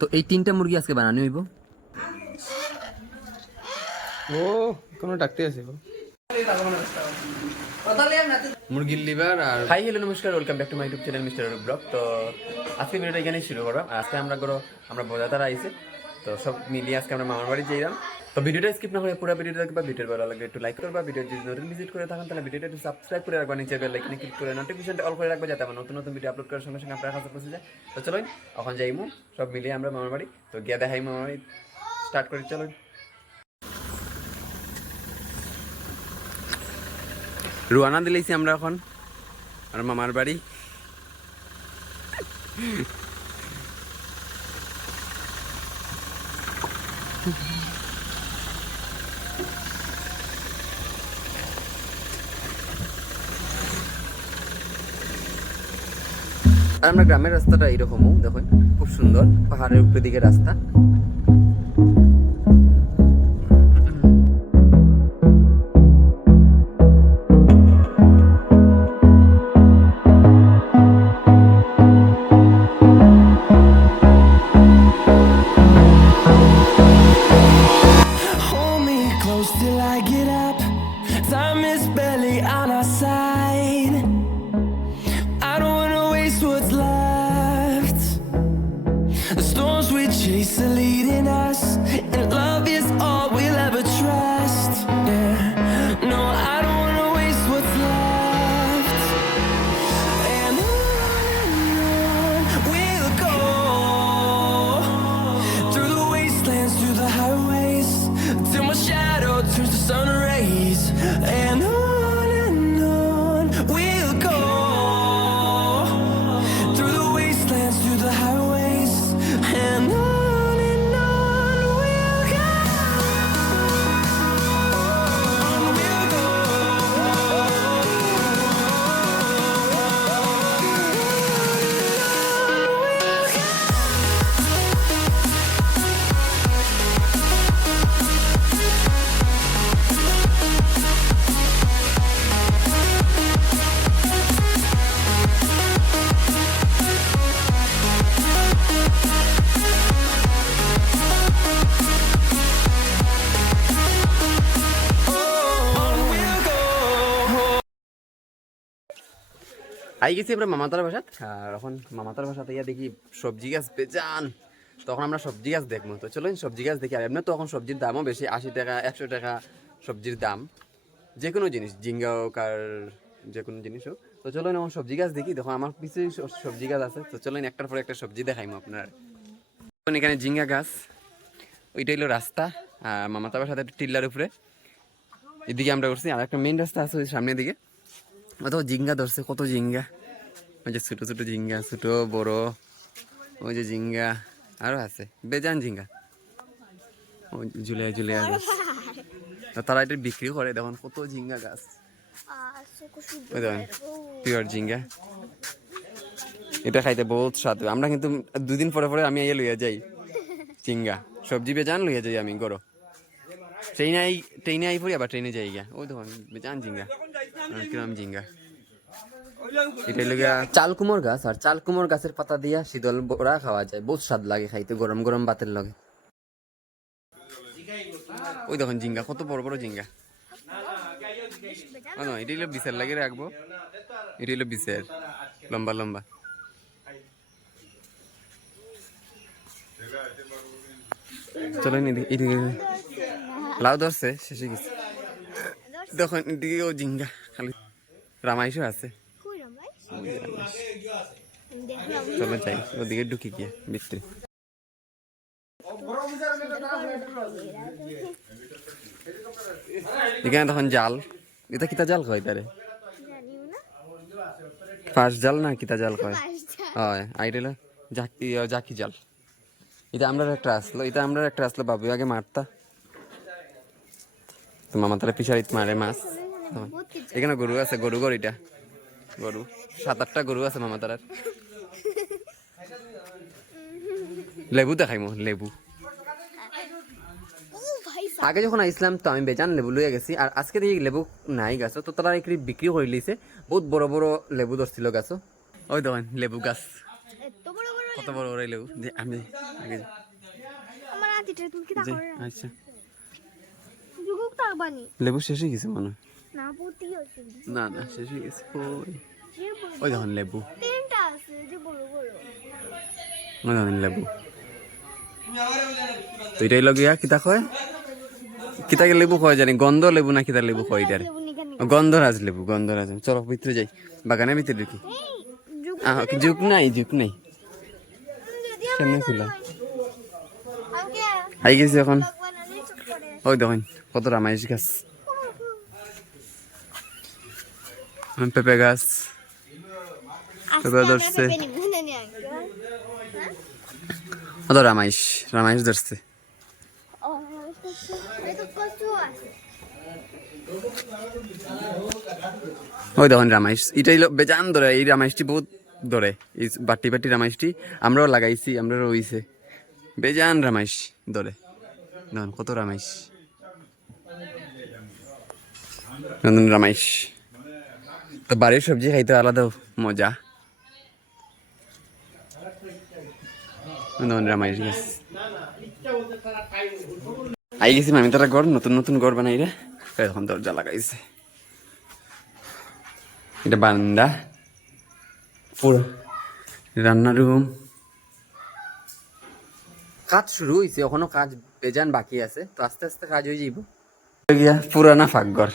তো এই তিনটা মুরগি আজকে বানানো হইব। ও কোনো ডাকতে আছে গো। মুরগির লিভার আর হাই হ্যালো নমস্কার welcome back to my YouTube channel mister blog তো আজকে ভিডিওটা এখানেই শুরু করো। আজকে আমরা করো আমরা বোঝাতারা আইছে তো সব মিলিয়ে আজকে আমরা মামার বাড়ি যাইলাম তো ভিডিওটা স্কিপ না করে পুরো ভিডিওটা দেখবা, ভিডিওর ভালো লাগে একটু লাইক করবা ভিডিও যদি নতুন ভিজিট করে থাকেন তাহলে ভিডিওটা একটু সাবস্ক্রাইব করে রাখবা, নিচে বেল আইকনে ক্লিক করে নোটিফিকেশনটা অল করে রাখবা, যাতে আমার নতুন নতুন ভিডিও আপলোড করার সঙ্গে সঙ্গে আপনার কাছে পৌঁছে যায়। তো চলুন, এখন যাইমু সব মিলিয়ে আমরা মামার বাড়ি। তো গিয়া দেখাই মামার বাড়ি। স্টার্ট করি, চলুন। রুয়ানা দিলেছি আমরা এখন, আর মামার বাড়ি। আর আমরা গ্রামের রাস্তাটা এইরকমও দেখুন খুব সুন্দর পাহাড়ের উপরে দিকে রাস্তা। আই গেছি আমরা মামাতার বাসাত। আর মামাতার বাসাতে ইয়া দেখি সবজি গাছ বেজান। তখন আমরা সবজি গাছ দেখব। তো চলুন সবজি গাছ দেখি। আর এমনি তো এখন সবজির দামও বেশি, আশি টাকা, একশো টাকা সবজির দাম। যে কোনো জিনিস জিঙ্গা হোক আর যে কোনো জিনিস হোক। তো চলুন এখন সবজি গাছ দেখি। দেখো, আমার পিছিয়ে সবজি গাছ আছে। তো চলুন একটার পর একটা সবজি দেখাইমো আপনার। এখানে জিঙ্গা গাছ, ওইটা হলো রাস্তা। আর মামাতার বাসাতে একটু টিল্লার উপরে। এদিকে আমরা করছি, আর একটা মেন রাস্তা আছে ওই সামনের দিকে। কত জিঙ্গা ধরছে, কত জিঙ্গা। ওই যে ছোট ছোট জিঙ্গা, ছোটো, বড়, ওই যে জিঙ্গা, আরও আছে, বেজান জিঙ্গা। ওই জুলিয়া জুলিয়া গাছ তারা এটা বিক্রি করে, দেখুন কত জিঙ্গা গাছ। ওই দেখুন পিওর জিঙ্গা। এটা খাইতে বহুত স্বাদ আমরা কিন্তু দুদিন পরে পরে আমি ইয়ে লইয়া যাই, জিঙ্গা। সবজি বেজান লইয়া যাই আমি, গরো। ট্রেনে আই ট্রেনে আই পড়ি আবার ট্রেনে যাই গা ওই দেখুন বেজান জিঙ্গা। কিরম জিঙ্গা। এটা কুমোর গাছ আর চাল কুমোর গাছের পাতা দিয়া শীতল বড়া খাওয়া যায়। বহুত স্বাদ লাগে খাইতে গরম গরম ভাতের লগে। ওই দেখুন জিঙ্গা কত বড় বড় জিঙ্গা। না, এটা হলো বিছের লাগে রাখব। এটা হলো বিছের। লম্বা লম্বা। চলেন এদিকে এদিকে। লাউ ধরছে শেষে গেছে। দেখুন এদিকেও জিঙ্গা খালি রামাইশও আছে। চলো যাই ওদিকে ঢুকে গিয়ে ভিতরে। এখানে তখন জাল। এটা কিতা জাল কয় তারে? ফাঁস জাল না কিতা জাল কয়? হয় আইডিয়া জাকি জাকি জাল। এটা আমরা একটা আসলো এটা আমরা একটা আসলো বাবু আগে মারতা। তো মামা তারা পিছারিত মারে মাছ। এখানে গরু আছে গরু গরু এটা গরু সাত আটটা গরু আছে মামা তারার। লেবু দেখাইমো লেবু। আগে যখন আইসলাম তো আমি বেজান লেবু লইয়া গেছি আর আজকে দেখি লেবু নাই গাছ তো তারা এখানে বিক্রি করে লিছে বহুত বড় বড় লেবু ধরছিল গাছ ওই দেখেন লেবু গাছ। এত বড় বড় কত বড় বড় লেবু আমি আগে আচ্ছা। লেবু শেষ হয়ে গেছে মনে না পুতি না না শেষ হয়ে গেছে। ওই। ওই দেখুন লেবু। তিনটা আছে যে বড় বড়। ওই দেখুন লেবু। তো এটাই লগিয়া কিতা কয়? কিতাকে লেবু কয় জানি গন্ধ লেবু না কিতা লেবু কয় এটারে? গন্ধরাজ লেবু গন্ধরাজ। চলো ভিতরে যাই। বাগানের ভিতরে ঢুকি যুগ নাই। যুগ নাই কেমনে খোলা। আই গেছি এখন। ওই দেখুন। কত রামাইশ গাছ পেঁপে গাছ পেঁপে ধরছে। মনে অত রামাইশ রামাইশ ধরছে ওই দেখুন রামাইশ এটাই লো- বেজান ধরে এই রামাইশটি বহুত ধরে এই বাটি বাটি রামাইশটি আমরাও লাগাইছি আমরা রইছে বেজান রামাইশ ধরে দেখুন কত রামাইশ নতুন রামাইশ। তো বাড়ির সবজি খাইতে আলাদা মজা। দেখুন রামাইশ গাছ। আই গেছি আমি তারা ঘর, নতুন নতুন ঘর বানাই রে। এখন দরজা লাগাইছে। এটা বারান্দা। পুরো। রান্নার রুম। কাজ শুরু হয়েছে এখনও কাজ বেজান বাকি আছে, তো আস্তে আস্তে কাজ হয়ে যাইব। পুরানা ফাঁকঘর।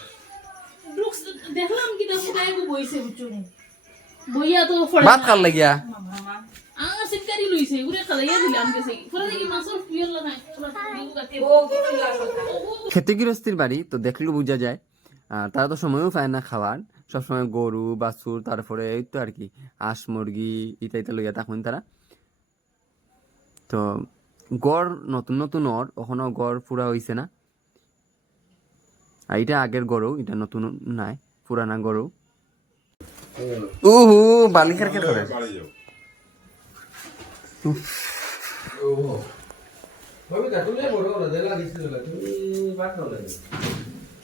দেখলাম কি দেখো গায়ে বইছে বুচুনি বইয়া তো ফড়ে ভাত খার লাগিয়া? আ সিকারি লইছে উরে খালাইয়া দিলাম গেছে ফড়ে দেখি মাছর পিয়র লাগাই পুরো দিউ কাটে খেতে গৃহস্থির বাড়ি তো দেখলে বোঝা যায়। আর তারা তো সময়ও পায় না খাওয়ার সবসময় গরু বাছুর তারপরে এই তো আর কি হাঁস মুরগি ইটা ইটা লইয়া থাকুন তারা তো গড় নতুন নতুন ওর ওখানেও গড় পুরা হইছে না। আর এটা আগের গরু এটা নতুন নাই। পুরানা গরু। উহু বালিকার কে করে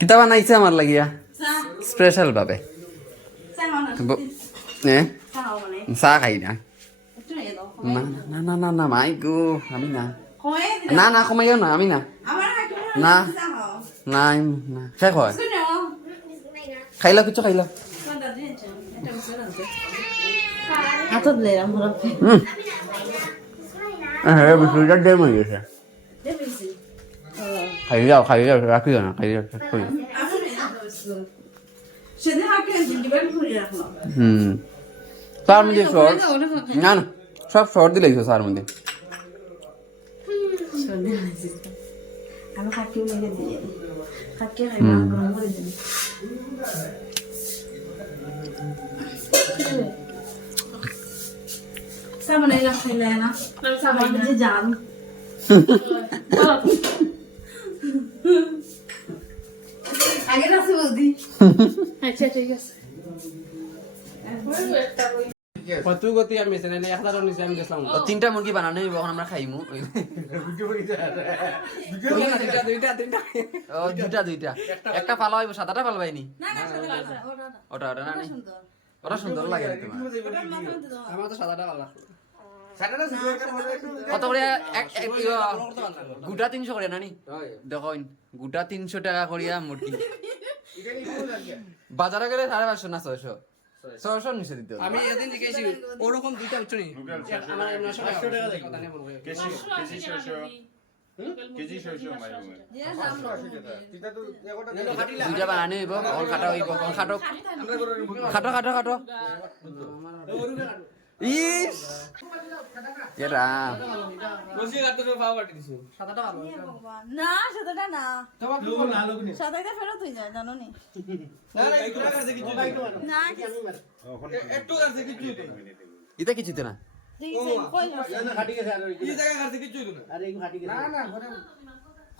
কিতা বানাইছে আমার লাগিয়া? স্পেশাল ভাবে? চাহ খাই না? না না না না না মাই গো আমি না। না না কমাইও না আমি না। না। না না। শেষ হয়। খাইলা কিছু খাইলা? হ্যাঁ ডেম হয়ে গেছে। খাই যাও খাই যাও রাখি যাও না খাই যাও হুম মধ্যে শর্ট না না সব শর্ট দিলেই স্যার মধ্যে আমি কাকিও মেরে দিয়ে। কাকিও খাইবা গরম করে দিন সামনে যা খাইলে না সামনে যে জান আগে রাখছি বৌদি আচ্ছা ঠিক আছে কত গতি আমি সেনে এক হাজার নিচে আমি গেছিলাম তো তিনটা মুরগি বানানো হইব এখন আমরা খাইমু। দুইটা দুইটা দুইটা। ও দুইটা দুইটা একটা ফালা হইব সাদাটা ফালবাইনি না না ওটা ওটা। ওটা না ওটা সুন্দর লাগে আমার তো সাদাটা ভালো কত করে এক- এক- গোটা তিনশো করে নানি দেখো গোটা তিনশো টাকা করিয়া মুরগি বাজারে গেলে সাড়ে পাঁচশো না ছয়শো? ছয়শো নিচে দিতে হবে। আমি এদিন জিজ্ঞাসি ওরকম দুইটা উচ্চ নেই? অকল খাটো খাটো। খাটো খাটো ইস! এ রাম রসি তো পাওয়া পাটি দিছো। সাদাটা ভালো না সাদাটা না। সাদাটা ফেরত যায় জানো নি? না না একটু কাছে কিছু না একটু কাছে কিছু এটা কিছুতে না। দিয়েছে কই এই জায়গা কাছে কিছু না।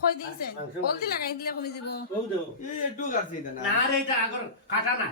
কই লাগাই দিলে কমে যাব এই একটু কাছে এটা না।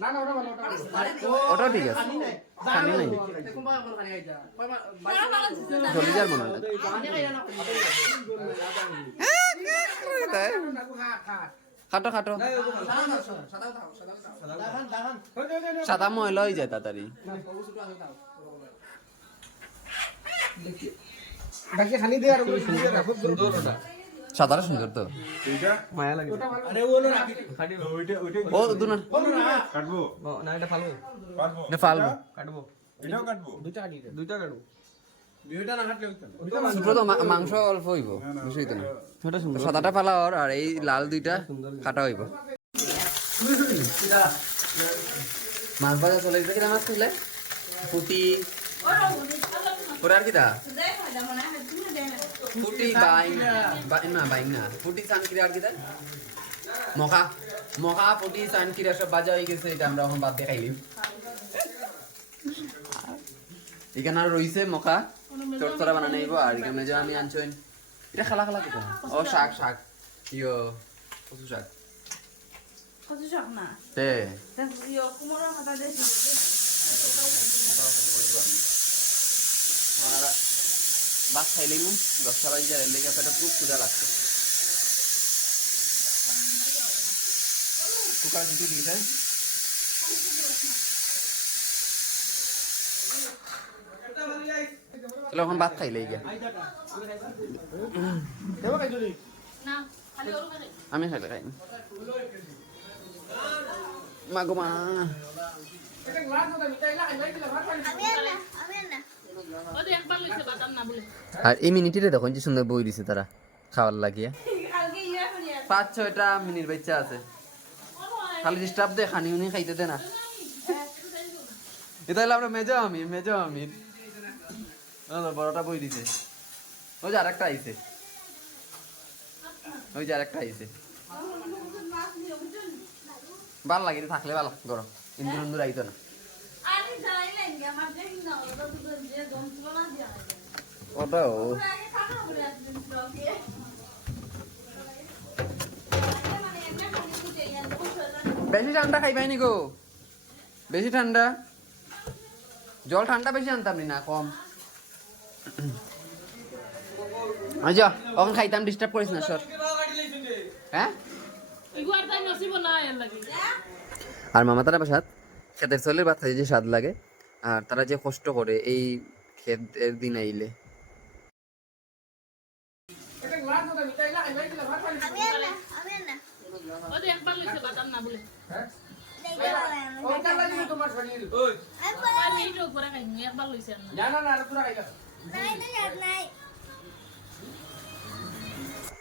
না ঠিক আছে খানি নাই জলদি যার মনে হয় খাটো খাটো সাদা ময়লা হয়ে যায় তাড়াতাড়ি সাদাটা সুন্দর তো। এইটা? ওইটা ওইটা ও দুনা কাটবো। না এটা ভালো না ফালবো। কাটবো। এটাও কাটবো? দুইটা কাটি দুইটা কাটবো? দুইটা না কাটলে হইতো ছোট তো মা- মাংস অল্প হইব তো না সাদাটা ওর আর এই লাল দুইটা কাটা হইব। মাছ ভাজা চলে গেছে কিনা মাছ তুলে পুটি ওরা আর কিটা না বাইং না পুটি সান কিরা আর কিটা মখা মখা পুটি সান কিরা সব বাজা হয়ে গেছে এটা আমরা এখন বাদ দিয়ে এখানে আর রইছে মখা চটচড়া বানানো নিব আর এখানে যে আমি আনছেন এটা খালা খালা কিটা ও শাক শাক ইয়ো কচু শাক কত শখ না তে খাইলিম দশটা বাজে যায় লেগে পেটে খুব ক্ষুধা লাগছে। কুকার দুটো দিয়েছে চলো এখন ভাত খাইলে গিয়া আমি খাইলে খাই। মা গো মা। আমি আর এই মিনিটিতে দেখুন যে সুন্দর বই দিছে তারা, খাওয়ার লাগিয়া। পাঁচ, ছয়টা মিনিট বাচ্চা আছে। খালি ডিস্টার্ব দে খানি, উনি খাইতে দে না। এটা হলো আমরা মেজো আমির মেজো আমির। বড়টা বই দিছে। ওই যে আরেকটা আইছে। ওই যে আরেকটা আইছে। ভালো লাগে থাকলে ভালো, গরম। ইন্দুর ইন্দুর আইতো না। বসে বেশি ঠান্ডা খাইবাই নি গো। বেশি ঠান্ডা। জল ঠান্ডা বেশি আনতাম না কম। আচ্ছা ওখানে খাইতাম ডিস্টার্ব করিস না সর হ্যাঁ? আর মামা তারা বাসাত খেতের চলের ভাত খাইতে যে স্বাদ লাগে। আর তারা যে কষ্ট করে এই ক্ষেতের দিন আইলে।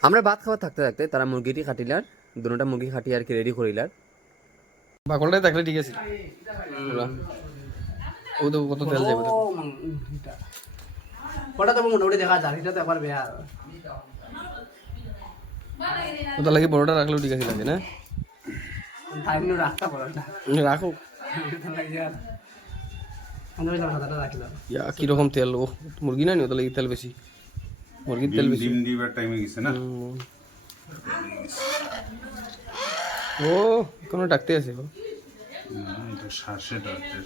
আমরা ভাত খাওয়া থাকতে থাকতে তারা মুরগিটি খাটিলার দুটা মুরগি খাটি আর কি রেডি করিলার। বাকলটাই থাকলে ঠিক আছে। ও তো কত তেল যাবে ওটা তো মোটামুটি দেখা যায় এটা তো একবার বেয়া। ওটা লাগে বড়টা রাখলেও ঠিক আছে লাগে না? রাখো। কীরকম তেল? ও মুরগি না নি? ওটা লাগে তেল বেশি। মুরগির তেল বেশি। ডিম দিবার টাইমে গেছে না? ও কোনো ডাকতে আছে ও। শ্বাসে ডাক্তার।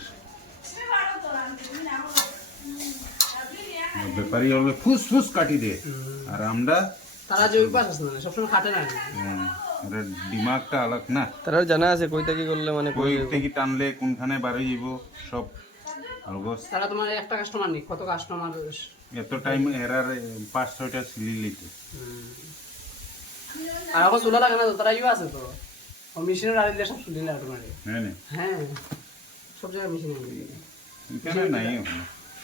ব্যাপারী হবে ফুস ফুস কাটি দে। আর আমরা তারা যে উপাস আছে না সবসময় খাটে না। হুম, এটা দিমাগটা আলাক না। তার জানা আছে কই থেকে করলে মানে কই থেকে টানলে কোনখানে বাড়ি সব তারা তোমার একটা কাস্টমার নেই কত কাস্টমার এত টাইম এরার পাঁচ ছয়টা সিলি লিতে আর এখন চুলা লাগে না তো তারা ইউ আছে তো? ও মেশিনের আড়ি দিলে সব অটোমেটিক হ্যাঁ হ্যাঁ। সব জায়গায় মেশিন এখানে নাই?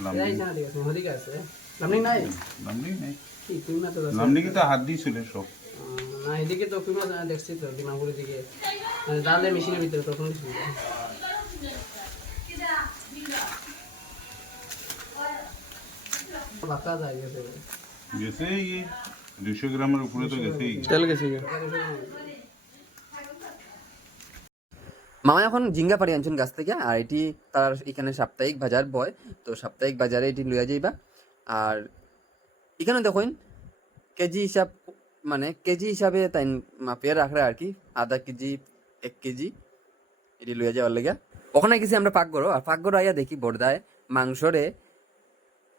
লামডি। নাই? কি তো আছে। লামডি তো হাত দিয়েছিল সব। উম, না এদিকে তো তুমি দেখছি তো দিমাগুড়ির দিকে। মানে দাঁড়ালে মেশিনের ভিতরে তখন সুবিধা যায় গেছে। গেছে দুশো গ্রামের উপরে তো গেছেই। তেল গেছে। মামা এখন জিঙ্গা পাড়ি আনছেন গাছ থেকে, আর এটি তার এখানে সাপ্তাহিক বাজার বয়। তো সাপ্তাহিক বাজারে এটি লইয়া যাইবা। আর এখানে দেখুন, কেজি হিসাব মানে কেজি হিসাবে তাই মাপিয়ে রাখলে আর কি, আধা কেজি, এক কেজি, এটি লইয়া যাওয়ার লেগে। ওখানে গেছি আমরা পাকঘর আর পাকঘর আইয়া দেখি বর্দায় মাংসরে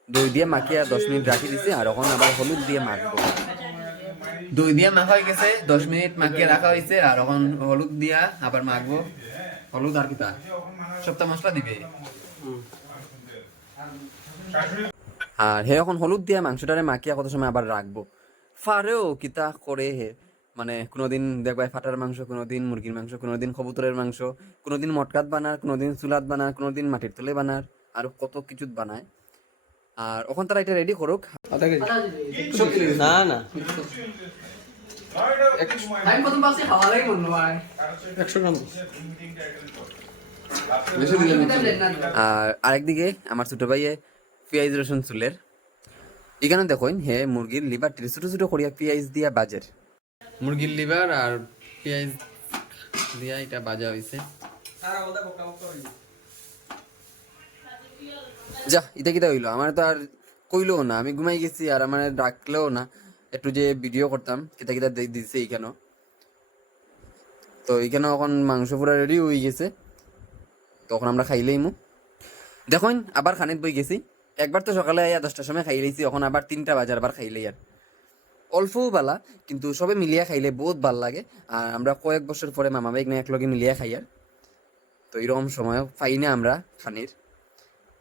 দই দিয়ে মাখিয়া দশ মিনিট রাখি দিছে, আর ওখানে আবার হলুদ দিয়ে মাখবো। দই দিয়ে মাখা হয়ে গেছে, দশ মিনিট মাখিয়ে রাখা হয়েছে, আর এখন হলুদ দিয়া আবার মাখবো। হলুদ আর কিতা সপ্তাহ মশলা দিবে? আর হে, এখন হলুদ দিয়ে মাংসটারে মাখিয়া কত সময় আবার রাখব? ফারেও কিতা করে হে? মানে কোনোদিন দেখবাই ফাটার মাংস, কোনোদিন মুরগির মাংস, কোনোদিন কবুতরের মাংস, কোনোদিন মটকাত বানার, কোনোদিন চুলাত বানার, কোনোদিন মাটির তলে বানার, আর কত কিছু বানায়। আর ওখান তারা এটা রেডি করুক। না না। আর আরেকদিকে আমার ছোট ভাইয়ে পেঁয়াজ রসুন চুলের। এখানে দেখুন হে মুরগির লিভার ছোট ছোট করিয়া পেঁয়াজ দিয়া বাজের। মুরগির লিভার আর পেঁয়াজ দিয়া এটা বাজা হয়েছে যা, এটা কিটা হইল? আমার তো আর কইলো না, আমি ঘুমাই গেছি আর আমার ডাকলেও না। একটু যে ভিডিও করতাম কিতা কিতা দিছে এইখানে তো এইখানে এখন মাংস পুরা রেডি হয়ে গেছে। তখন আমরা খাইলেই মু দেখুন, আবার খানিত বই গেছি। একবার তো সকালে আইয়া দশটার সময় খাই লইছি, এখন আবার তিনটা বাজার আবার খাইলেই আর। অল্পও বালা, কিন্তু সবে মিলিয়া খাইলে বহুত ভালো লাগে। আর আমরা কয়েক বছর পরে মামা বাইক নিয়ে একলগে মিলিয়া খাই আর। তো এরকম সময় পাই না আমরা খানির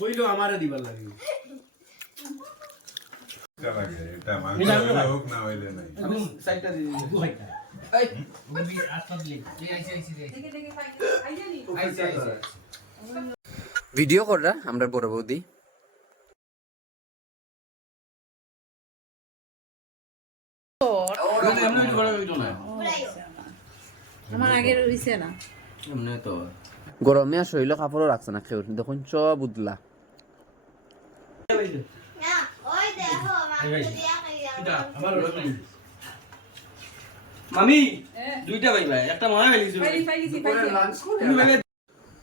কইলো আমারে দিবার লাগে। এটা মাংস হোক না হইলে নাই। ভিডিও কররা আমরা বড় বৌদি আমার আগে রইছে না। গরমে আর শরীরে কাপড়ও রাখছে না কেউ দেখুন সব উদলা না ওই দেখো মাংস দিয়া খাইয়া মামি দুইটা ভাই ভাই একটা ফেলিছো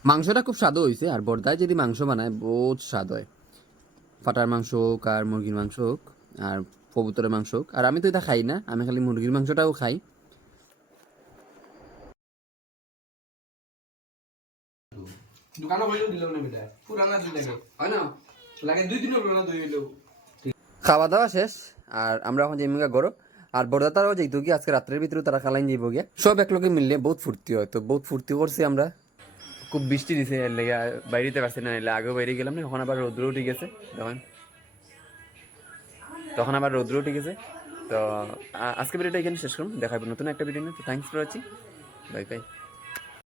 মাংসটা খুব স্বাদ হয়েছে আর বর্দায় যদি মাংস বানায় বহুত স্বাদ হয়। ফাটার মাংস হোক আর মুরগির মাংস হোক আর কবুতরের মাংস হোক আর আমি তো এটা খাই না আমি খালি মুরগির মাংসটাও খাই। দোকানে বইলেও দিলাম না বেটা পুরানা দিন লাগে হয় না? লাগে দুই দিনের পুরানা দই হইলেও খাওয়া দাওয়া শেষ। আর আমরা এখন যাইমুগা গরো আর বড়দাতারাও যাইতো কি আজকে রাত্রের ভিতরে তারা খালাইন যাইব গিয়া সব একলগে মিললে বহুত ফুর্তি হয়। তো বহুত ফুর্তি করছি আমরা। খুব বৃষ্টি দিছে এর লেগে। বাইরেতে পারছি না এলে আগেও বাইরে গেলাম না? এখন আবার রৌদ্র উঠে গেছে। তখন তখন আবার রৌদ্র উঠে গেছে। তো আজকে ভিডিওটা এখানে শেষ করুন দেখাবো নতুন একটা ভিডিও নিয়ে। তো thanks for watching bye bye.